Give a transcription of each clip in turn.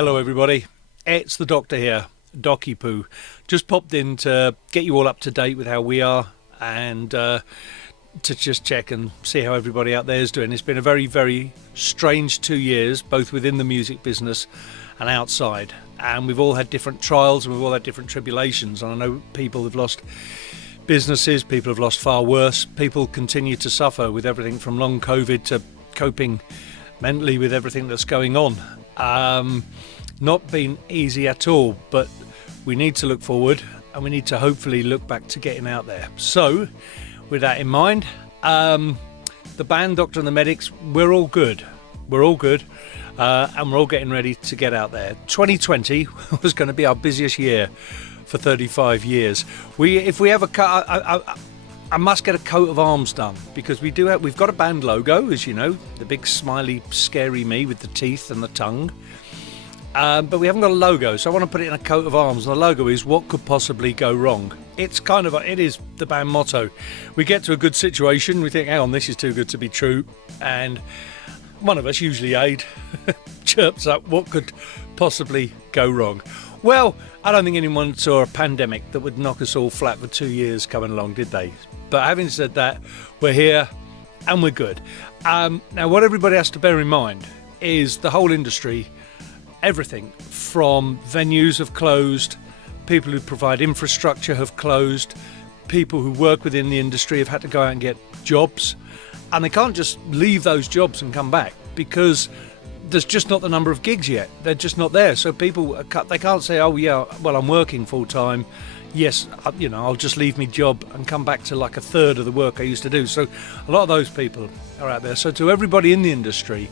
Hello everybody, it's the Doctor here, Docky Poo. Just popped in to get you all up to date with how we are and to just check and see how everybody out there is doing. It's been a very, very strange 2 years, both within the music business and outside. And we've all had different trials and we've all had different tribulations. And I know people have lost businesses, people have lost far worse. People continue to suffer with everything from long COVID to coping mentally with everything that's going on. Not been easy at all, but we need to look forward and we need to hopefully look back to getting out there. So with that in mind, the band Doctor and the Medics, we're all good. And we're all getting ready to get out there. 2020 was going to be our busiest year for 35 years. If we have a cut, I must get a coat of arms done, because we've got a band logo, as you know, the big smiley scary me with the teeth and the tongue. But we haven't got a logo, so I want to put it in a coat of arms. And the logo is "What could possibly go wrong?" It is the band motto. We get to a good situation, we think, hang on, this is too good to be true, and one of us, usually Aid, chirps up, "What could possibly go wrong?" Well, I don't think anyone saw a pandemic that would knock us all flat for 2 years coming along, did they? But having said that, we're here and we're good. Now, what everybody has to bear in mind is the whole industry. Everything from venues have closed, people who provide infrastructure have closed, people who work within the industry have had to go out and get jobs, and they can't just leave those jobs and come back because there's just not the number of gigs yet. They're just not there. So people they can't say, "Oh yeah, well, I'm working full time. Yes, I'll just leave my job and come back to like a third of the work I used to do." So a lot of those people are out there. So to everybody in the industry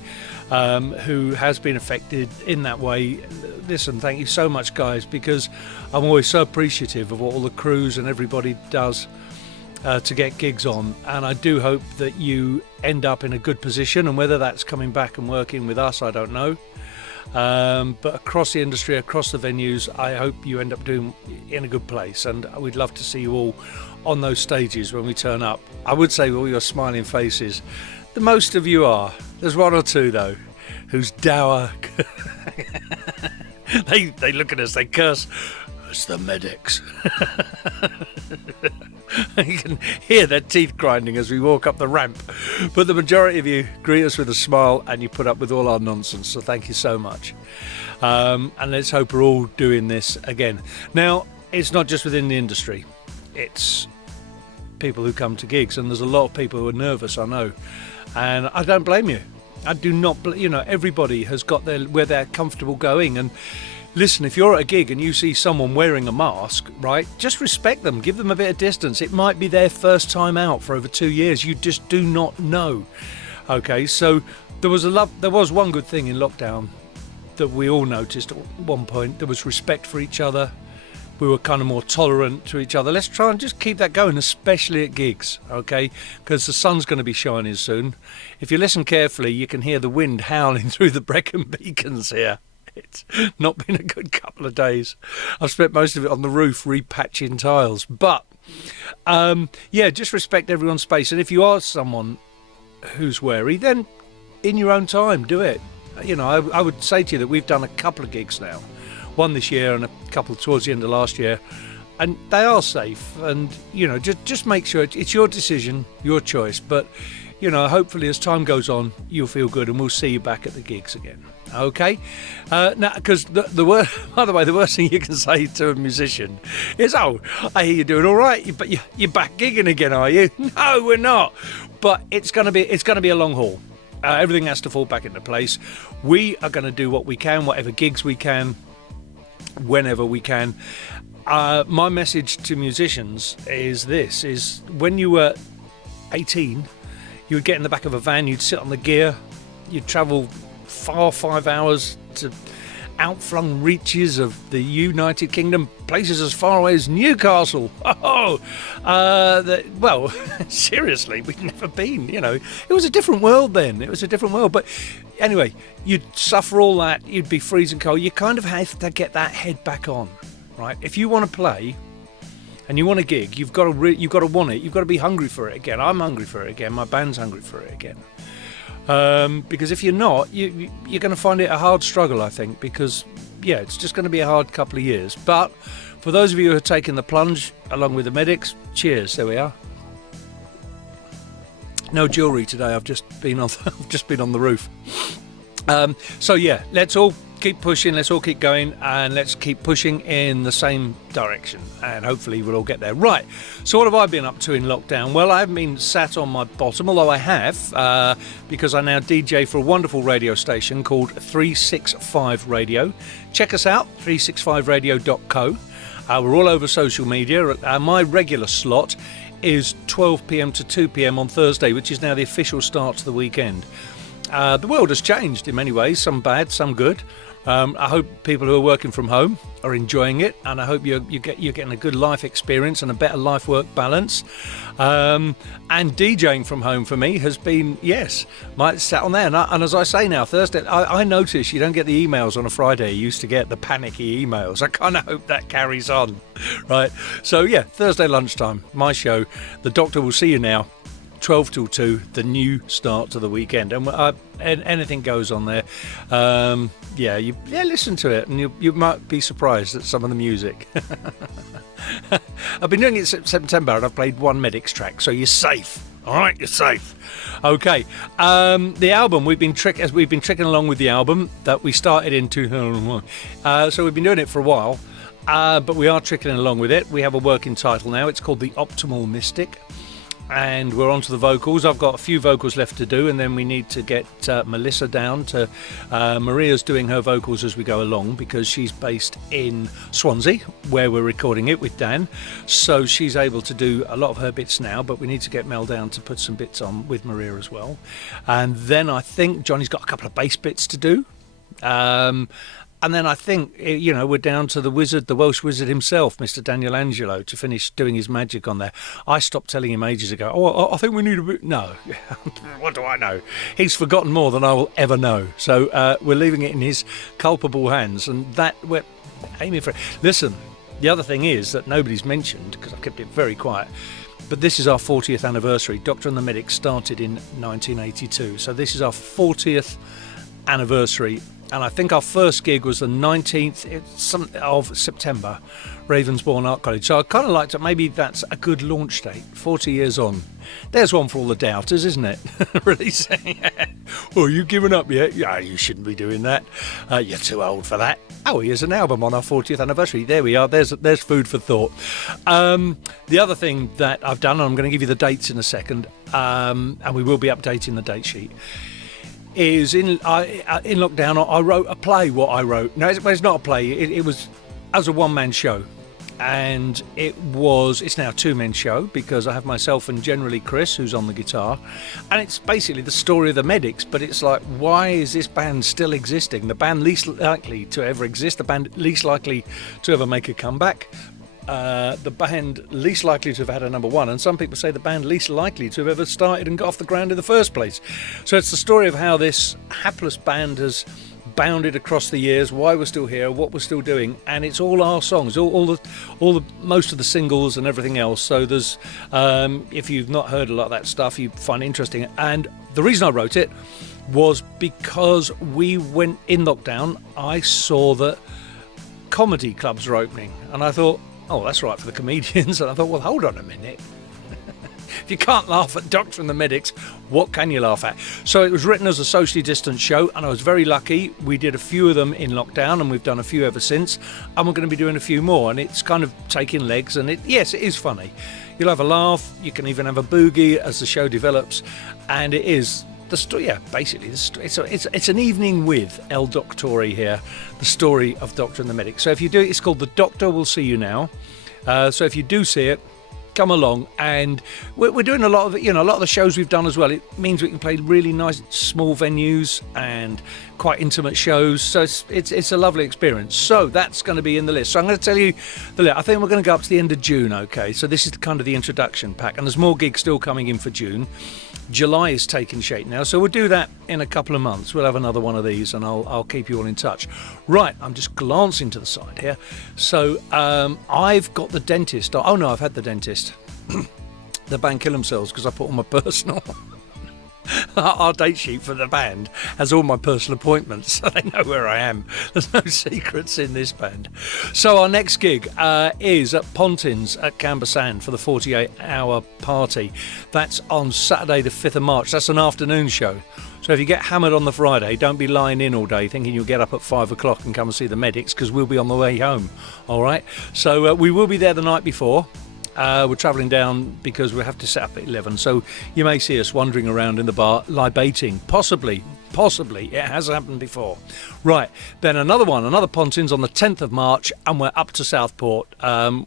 who has been affected in that way, listen, thank you so much, guys, because I'm always so appreciative of what all the crews and everybody does to get gigs on, and I do hope that you end up in a good position, and whether that's coming back and working with us, I don't know, but across the industry, across the venues, I hope you end up doing in a good place, and we'd love to see you all on those stages when we turn up. I would say with all your smiling faces, the most of you are. There's one or two though who's dour. they look at us, they curse. It's the Medics. You can hear their teeth grinding as we walk up the ramp. But the majority of you greet us with a smile and you put up with all our nonsense. So thank you so much. And let's hope we're all doing this again. Now, it's not just within the industry. It's people who come to gigs. And there's a lot of people who are nervous, I know. And I don't blame you. I do not, everybody has got where they're comfortable going. And listen, if you're at a gig and you see someone wearing a mask, right, just respect them, give them a bit of distance. It might be their first time out for over 2 years. You just do not know. Okay, so there was one good thing in lockdown that we all noticed at one point. There was respect for each other. We were kind of more tolerant to each other. Let's try and just keep that going, especially at gigs, okay? Because the sun's going to be shining soon. If you listen carefully, you can hear the wind howling through the Brecon Beacons here. It's not been a good couple of days. I've spent most of it on the roof repatching tiles. But, just respect everyone's space. And if you are someone who's wary, then in your own time, do it. I would say to you that we've done a couple of gigs now. One this year and a couple towards the end of last year. And they are safe. And, just make sure it's your decision, your choice. But, hopefully as time goes on, you'll feel good and we'll see you back at the gigs again. Okay? Now, because the worst thing you can say to a musician is, "Oh, I hear you're doing all right, but you're back gigging again, are you?" No, we're not. But it's going to be a long haul. Everything has to fall back into place. We are going to do what we can, whatever gigs we can, whenever we can. My message to musicians is this, is when you were 18, you would get in the back of a van, you'd sit on the gear, you'd travel 5 hours to outflung reaches of the United Kingdom, places as far away as Newcastle. Well, seriously, we'd never been, It was a different world then. It was a different world. But anyway, you'd suffer all that. You'd be freezing cold. You kind of have to get that head back on, right? If you want to play and you want a gig, you've got to want it. You've got to be hungry for it again. I'm hungry for it again. My band's hungry for it again. Because if you're not, you're going to find it a hard struggle, I think, because it's just going to be a hard couple of years. But for those of you who are taking the plunge along with the medics, cheers. There we are. No jewellery today. I've just been on the roof. So yeah, let's all keep pushing. Let's all keep going, and let's keep pushing in the same direction. And hopefully we'll all get there. Right. So what have I been up to in lockdown? Well, I haven't been sat on my bottom, although I have, because I now DJ for a wonderful radio station called 365 Radio. Check us out, 365radio.co. We're all over social media. My regular slot is 12 p.m. to 2 p.m. on Thursday, which is now the official start to the weekend. The world has changed in many ways, some bad, some good. I hope people who are working from home are enjoying it, and I hope you're getting a good life experience and a better life-work balance. And DJing from home for me has been, might sat on there. And as I say now, Thursday, I notice you don't get the emails on a Friday. You used to get the panicky emails. I kind of hope that carries on, right? So yeah, Thursday lunchtime, my show. The Doctor will see you now. 12 till 2, the new start to the weekend, and anything goes on there. Listen to it, and you might be surprised at some of the music. I've been doing it since September, and I've played one Medics track, so you're safe. All right, you're safe. Okay, the album we've been tricking along with the album that we started in 2001. So we've been doing it for a while, but we are tricking along with it. We have a working title now. It's called The Optimal Mystic. And we're on to the vocals. I've got a few vocals left to do, and then we need to get Melissa down to Maria's doing her vocals as we go along, because she's based in Swansea, where we're recording it with Dan, so she's able to do a lot of her bits now, but we need to get Mel down to put some bits on with Maria as well. And then I think Johnny's got a couple of bass bits to do. And then I think, we're down to the Welsh wizard himself, Mr. Daniel Angelo, to finish doing his magic on there. I stopped telling him ages ago, I think we need a bit... No, what do I know? He's forgotten more than I will ever know. So we're leaving it in his culpable hands, and that we're aiming for... Listen, the other thing is that nobody's mentioned, because I've kept it very quiet, but this is our 40th anniversary. Doctor and the Medics started in 1982, so this is our 40th anniversary. And I think our first gig was the 19th of September, Ravensbourne Art College. So I kind of like to, maybe that's a good launch date, 40 years on. There's one for all the doubters, isn't it? Releasing. Oh, you giving up yet? Yeah, you shouldn't be doing that. You're too old for that. Oh, here's an album on our 40th anniversary. There we are. There's food for thought. The other thing that I've done, and I'm going to give you the dates in a second, and we will be updating the date sheet, is in lockdown I wrote a play. No, it's not a play. It was as a one-man show, and it's now a two-man show, because I have myself and generally Chris, who's on the guitar, and it's basically the story of the Medics. But it's like, why is this band still existing? The band least likely to ever exist, the band least likely to ever make a comeback, the band least likely to have had a number one, and some people say the band least likely to have ever started and got off the ground in the first place. So it's the story of how this hapless band has bounded across the years, why we're still here, what we're still doing, and it's all our songs, all the most of the singles and everything else. So there's, if you've not heard a lot of that stuff, you find it interesting. And the reason I wrote it was because we went in lockdown. I saw that comedy clubs were opening, and I thought, oh, that's right for the comedians. And I thought, well, hold on a minute. If you can't laugh at Doctor and the Medics, what can you laugh at? So it was written as a socially distant show, and I was very lucky. We did a few of them in lockdown, and we've done a few ever since, and we're going to be doing a few more, and it's kind of taking legs, and yes, it is funny. You'll have a laugh, you can even have a boogie as the show develops, and it is the story. Yeah, basically, it's an evening with El Doctore here, the story of Doctor and the Medics. So if you do it, it's called The Doctor Will See You Now. So if you do see it, come along, and we're doing a lot of a lot of the shows we've done as well. It means we can play really nice small venues and quite intimate shows, so it's a lovely experience. So that's going to be in the list. So I'm going to tell you the list. I think we're going to go up to the end of June. Okay, so this is kind of the introduction pack, and there's more gigs still coming in for June. July is taking shape now, so we'll do that in a couple of months. We'll have another one of these, and I'll keep you all in touch. Right, I'm just glancing to the side here. So I've got the dentist. Oh no, I've had the dentist. The band kill themselves because I put on my personal. Our date sheet for the band has all my personal appointments, so they know where I am. There's no secrets in this band. So our next gig is at Pontins at Camber Sand for the 48-hour party. That's on Saturday the 5th of March. That's an afternoon show. So if you get hammered on the Friday, don't be lying in all day thinking you'll get up at 5 o'clock and come and see the Medics, because we'll be on the way home. All right? So we will be there the night before. We're travelling down because we have to set up at 11. So you may see us wandering around in the bar, libating. Possibly. It has happened before. Right. Then another Pontins on the 10th of March, and we're up to Southport,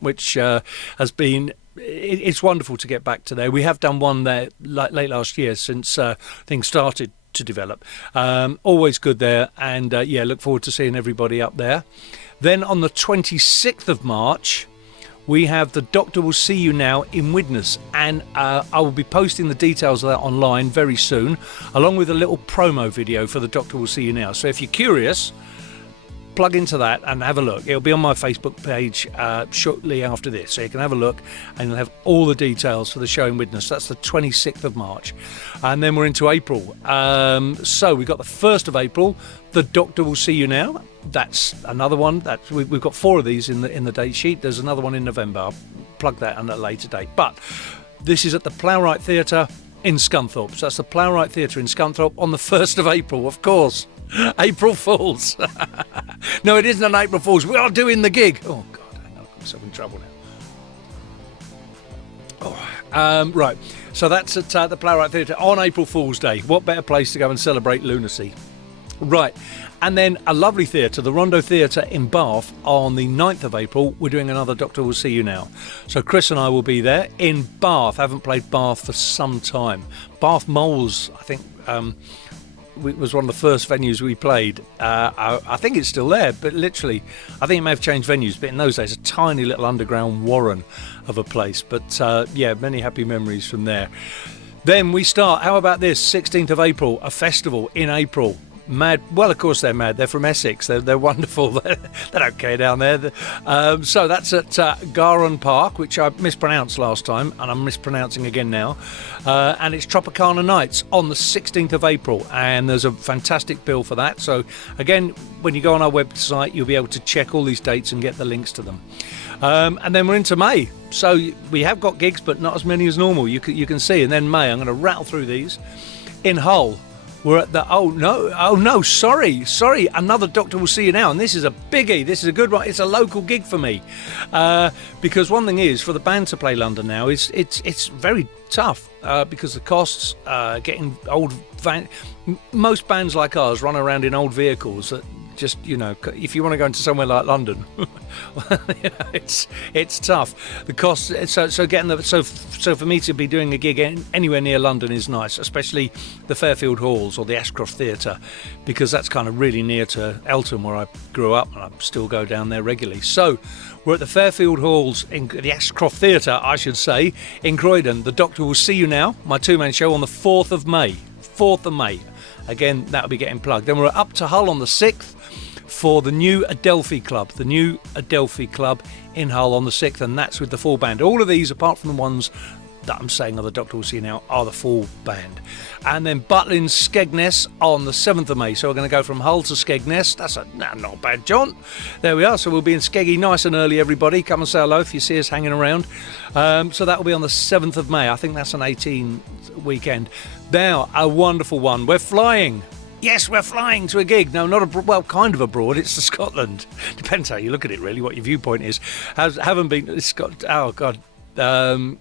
which has been... It's wonderful to get back to there. We have done one there late last year since things started to develop. Always good there, and look forward to seeing everybody up there. Then on the 26th of March, we have The Doctor Will See You Now in Widnes, and I will be posting the details of that online very soon, along with a little promo video for The Doctor Will See You Now. So if you're curious, plug into that and have a look. It'll be on my Facebook page shortly after this, so you can have a look and you'll have all the details for the show in Widnes. That's the 26th of March, and then we're into April. So we've got the 1st of April, The Doctor Will See You Now. That's another one. That we've got 4 of these in the date sheet. There's another one in November. I'll plug that at a later date. But this is at the Plowright Theatre in Scunthorpe. So that's the Plowright Theatre in Scunthorpe on the 1st of April, of course. April Fools. No, it isn't an April Fools. We are doing the gig. Oh, God, hang on. I've got myself in trouble now. Oh, right. So that's at the Plowright Theatre on April Fool's Day. What better place to go and celebrate lunacy? Right. And then a lovely theatre, the Rondo Theatre in Bath, on the 9th of April. We're doing another Doctor Will See You Now. So Chris and I will be there in Bath. I haven't played Bath for some time. Bath Moles, I think, was one of the first venues we played. I think it's still there, but literally, I think it may have changed venues, but in those days, a tiny little underground warren of a place. But many happy memories from there. Then we start, how about this, 16th of April, a festival in April. Mad. Well, of course they're mad. They're from Essex. They're wonderful. They don't care down there. So that's at Garon Park, which I mispronounced last time, and I'm mispronouncing again now. And it's Tropicana Nights on the 16th of April, and there's a fantastic bill for that. So again, when you go on our website, you'll be able to check all these dates and get the links to them. And then we're into May. So we have got gigs, but not as many as normal. You can see. And then May, I'm going to rattle through these. In Hull, we're at the sorry, another Doctor Will See You Now, and this is a biggie. This is a good one. It's a local gig for me, because one thing is, for the band to play London now, it's very tough, because the costs, getting old most bands like ours run around in old vehicles that just, if you want to go into somewhere like London, it's tough. The cost, so getting so for me to be doing a gig anywhere near London is nice, especially the Fairfield Halls or the Ashcroft Theatre, because that's kind of really near to Eltham, where I grew up, and I still go down there regularly. So we're at the Fairfield Halls, in the Ashcroft Theatre, I should say, in Croydon. The Doctor Will See You Now, my two-man show, on the 4th of May. 4th of May. Again, that'll be getting plugged. Then we're up to Hull on the 6th for the new Adelphi Club. The new Adelphi Club in Hull on the 6th, and that's with the full band. All of these, apart from the ones that I'm saying are the Doctor Will See You Now, are the full band. And then Butlin Skegness on the 7th of May. So we're going to go from Hull to Skegness. That's not bad, John. There we are. So we'll be in Skeggy nice and early, everybody. Come and say hello if you see us hanging around. So that will be on the 7th of May. I think that's an 18 weekend. Now, a wonderful one. We're flying. Yes, we're flying to a gig. No, not kind of abroad. It's to Scotland. Depends how you look at it, really, what your viewpoint is. Haven't been. It's got. Oh God. The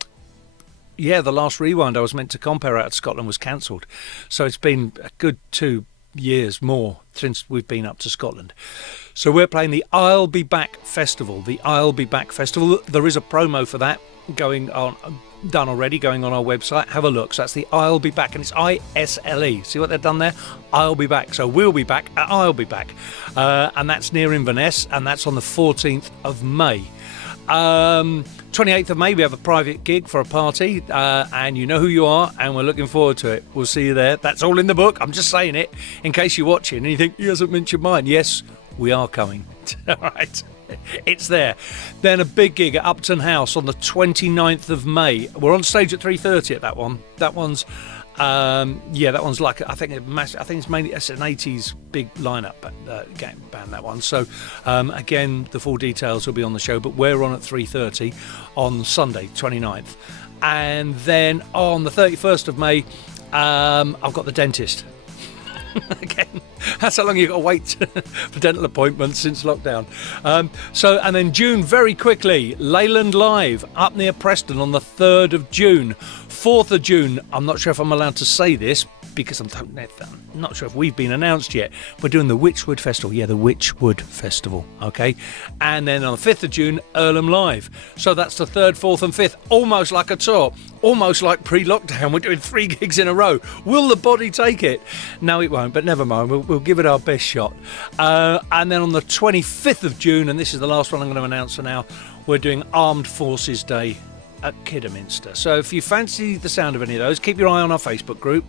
last rewind I was meant to compare out of Scotland was cancelled, so it's been a good 2 years more since we've been up to Scotland. So we're playing the I'll Be Back Festival. The I'll Be Back Festival. There is a promo for that going on. Done already, going on our website. Have a look. So that's the I'll Be Back, and it's ISLE. See what they've done there? I'll Be Back. So we'll be back at I'll Be Back, and that's near Inverness, and that's on the 14th of May. 28th of May we have a private gig for a party, and you know who you are, and we're looking forward to it. We'll see you there. That's all in the book. I'm just saying it in case you're watching and you think he hasn't mentioned mine. Yes, we are coming. All right. It's there. Then a big gig at Upton House on the 29th of May. We're on stage at 3:30 at that one. That one's Yeah, that one's like, I think it's mainly, it's an 80s big lineup game band, that one. So again, the full details will be on the show, but we're on at 3:30 on Sunday 29th, and then on the 31st of May I've got the dentist. Again, that's how long you've got to wait for dental appointments since lockdown. And then June, very quickly, Leyland Live up near Preston on the 3rd of June. 4th of June, I'm not sure if I'm allowed to say this because I'm not sure if we've been announced yet. We're doing the Witchwood Festival. Yeah, the Witchwood Festival, okay? And then on the 5th of June, Earlham Live. So that's the 3rd, 4th and 5th, almost like a tour, almost like pre-lockdown. We're doing 3 gigs in a row. Will the body take it? No, it won't, but never mind. We'll give it our best shot. And then on the 25th of June, and this is the last one I'm going to announce for now, we're doing Armed Forces Day at Kidderminster. So if you fancy the sound of any of those, keep your eye on our Facebook group.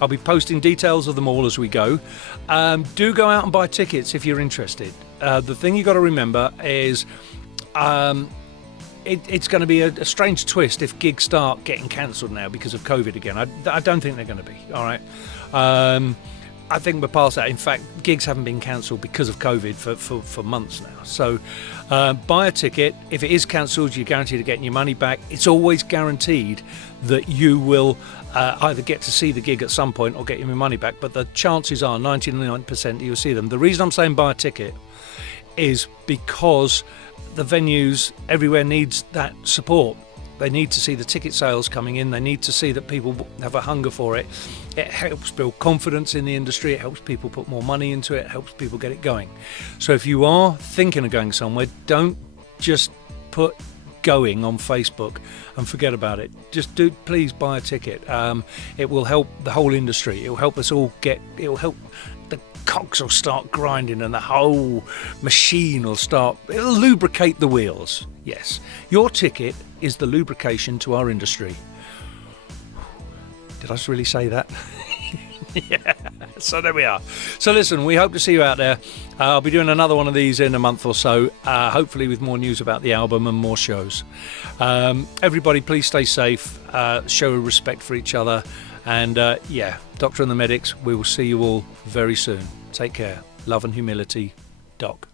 I'll be posting details of them all as we go. Do go out and buy tickets if you're interested. The thing you got to remember is it's going to be a strange twist if gigs start getting cancelled now because of COVID again. I don't think they're going to be, all right? I think we're past that. In fact, gigs haven't been cancelled because of COVID for months now. So buy a ticket. If it is cancelled, you're guaranteed to get your money back. It's always guaranteed that you will either get to see the gig at some point or get your money back. But the chances are 99% that you'll see them. The reason I'm saying buy a ticket is because the venues everywhere needs that support. They need to see the ticket sales coming in. They need to see that people have a hunger for it. It helps build confidence in the industry. It helps people put more money into it. It helps people get it going. So if you are thinking of going somewhere, don't just put going on Facebook and forget about it. Just please buy a ticket. It will help the whole industry. It will help us all it will help the cogs will start grinding and the whole machine it'll lubricate the wheels. Yes, your ticket is the lubrication to our industry. Did I really say that? Yeah, so there we are. So listen, we hope to see you out there. I'll be doing another one of these in a month or so, hopefully with more news about the album and more shows. Everybody, please stay safe, show respect for each other, and Doctor and the Medics, we will see you all very soon. Take care. Love and humility, Doc.